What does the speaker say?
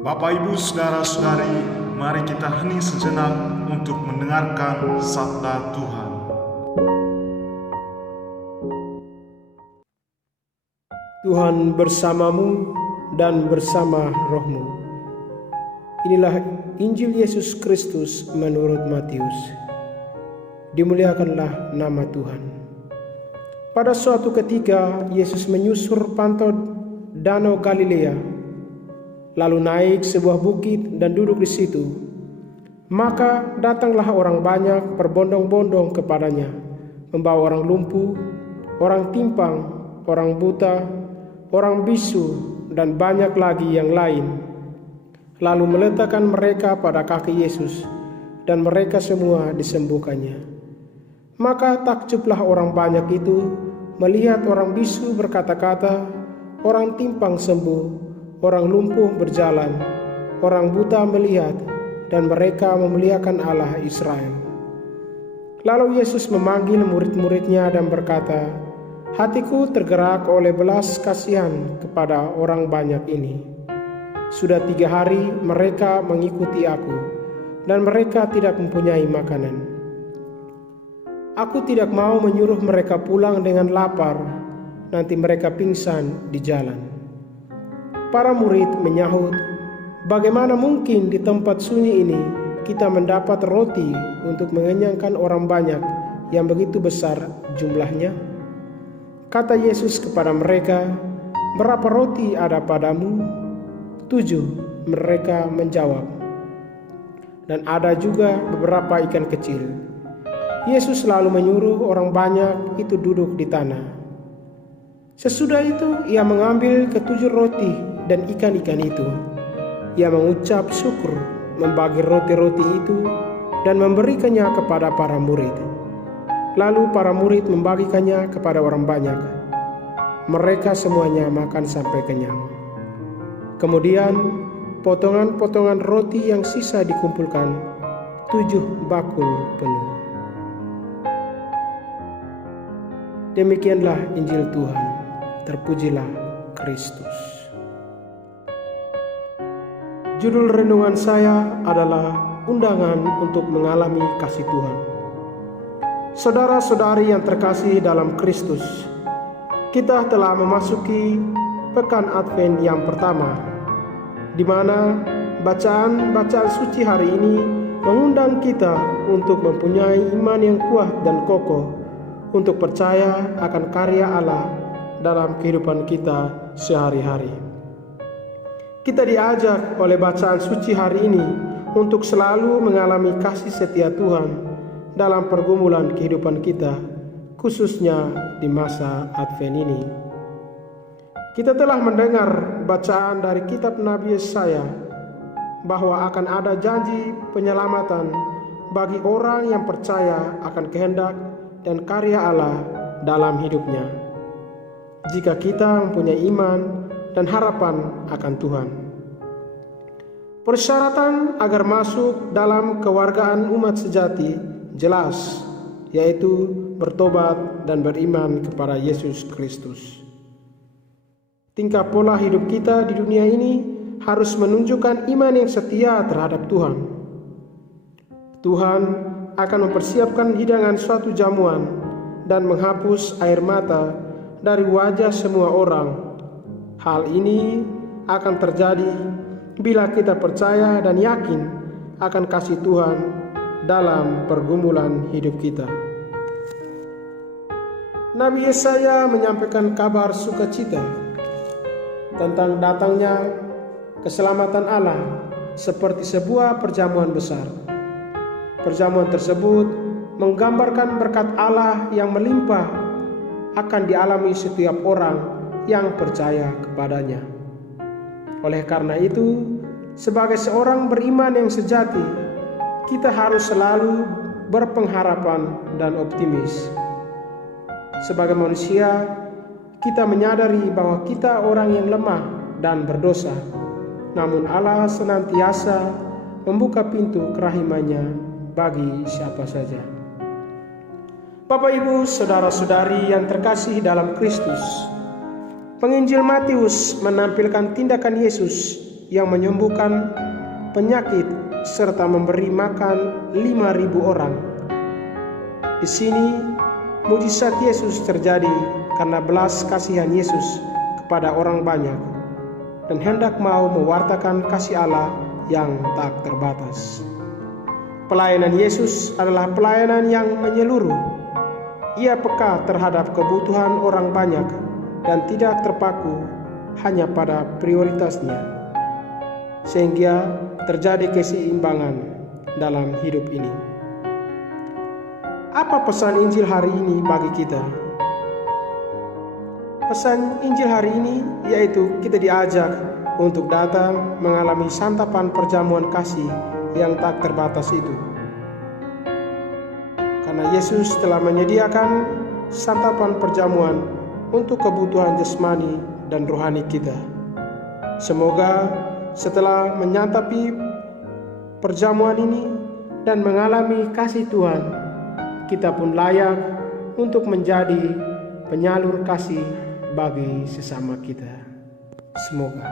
Bapak, Ibu, Saudara-saudari, mari kita hening sejenak untuk mendengarkan sabda Tuhan. Tuhan bersamamu dan bersama rohmu. Inilah Injil Yesus Kristus menurut Matius. Dimuliakanlah nama Tuhan. Pada suatu ketika Yesus menyusur pantai Danau Galilea, lalu naik sebuah bukit dan duduk di situ. Maka datanglah orang banyak berbondong-bondong kepadanya, membawa orang lumpuh, orang timpang, orang buta, orang bisu, dan banyak lagi yang lain. Lalu meletakkan mereka pada kaki Yesus, dan mereka semua disembuhkannya. Maka takjublah orang banyak itu melihat orang bisu berkata-kata, orang timpang sembuh, orang lumpuh berjalan, orang buta melihat, dan mereka memuliakan Allah Israel. Lalu Yesus memanggil murid-muridnya dan berkata, hatiku tergerak oleh belas kasihan kepada orang banyak ini. Sudah 3 hari mereka mengikuti aku, dan mereka tidak mempunyai makanan. Aku tidak mau menyuruh mereka pulang dengan lapar, nanti mereka pingsan di jalan. Para murid menyahut, bagaimana mungkin di tempat sunyi ini kita mendapat roti untuk mengenyangkan orang banyak yang begitu besar jumlahnya? Kata Yesus kepada mereka, berapa roti ada padamu? 7, mereka menjawab. Dan ada juga beberapa ikan kecil. Yesus lalu menyuruh orang banyak itu duduk di tanah. Sesudah itu ia mengambil ke-7 roti dan ikan-ikan itu. Ia mengucap syukur, membagi roti-roti itu, dan memberikannya kepada para murid. Lalu para murid membagikannya kepada orang banyak. Mereka semuanya makan sampai kenyang. Kemudian potongan-potongan roti yang sisa dikumpulkan, 7 bakul penuh. Demikianlah Injil Tuhan. Terpujilah Kristus. Judul renungan saya adalah undangan untuk mengalami kasih Tuhan. Saudara-saudari yang terkasih dalam Kristus, kita telah memasuki pekan Advent yang pertama, di mana bacaan-bacaan suci hari ini mengundang kita untuk mempunyai iman yang kuat dan kokoh, untuk percaya akan karya Allah dalam kehidupan kita sehari-hari. Kita diajak oleh bacaan suci hari ini untuk selalu mengalami kasih setia Tuhan dalam pergumulan kehidupan kita, khususnya di masa Advent ini. Kita telah mendengar bacaan dari kitab Nabi Yesaya bahwa akan ada janji penyelamatan bagi orang yang percaya akan kehendak dan karya Allah dalam hidupnya, jika kita mempunyai iman dan harapan akan Tuhan. Persyaratan agar masuk dalam kewargaan umat sejati jelas, yaitu bertobat dan beriman kepada Yesus Kristus. Tingkah pola hidup kita di dunia ini harus menunjukkan iman yang setia terhadap Tuhan. Tuhan akan mempersiapkan hidangan suatu jamuan dan menghapus air mata dari wajah semua orang. Hal ini akan terjadi bila kita percaya dan yakin akan kasih Tuhan dalam pergumulan hidup kita. Nabi Yesaya menyampaikan kabar sukacita tentang datangnya keselamatan Allah seperti sebuah perjamuan besar. Perjamuan tersebut menggambarkan berkat Allah yang melimpah akan dialami setiap orang yang percaya kepadanya. Oleh karena itu, sebagai seorang beriman yang sejati, kita harus selalu berpengharapan dan optimis. Sebagai manusia, kita menyadari bahwa kita orang yang lemah dan berdosa, namun Allah senantiasa membuka pintu kerahimannya bagi siapa saja. Bapak, Ibu, saudara-saudari yang terkasih dalam Kristus, Penginjil Matius menampilkan tindakan Yesus yang menyembuhkan penyakit serta memberi makan 5.000 orang. Di sini mujizat Yesus terjadi karena belas kasihan Yesus kepada orang banyak dan hendak mau mewartakan kasih Allah yang tak terbatas. Pelayanan Yesus adalah pelayanan yang menyeluruh. Ia peka terhadap kebutuhan orang banyak dan tidak terpaku hanya pada prioritasnya, sehingga terjadi keseimbangan dalam hidup ini. Apa pesan Injil hari ini bagi kita? Pesan Injil hari ini yaitu kita diajak untuk datang mengalami santapan perjamuan kasih yang tak terbatas itu. Karena Yesus telah menyediakan santapan perjamuan untuk kebutuhan jasmani dan rohani kita. Semoga setelah menyatapi perjamuan ini dan mengalami kasih Tuhan, kita pun layak untuk menjadi penyalur kasih bagi sesama kita. Semoga.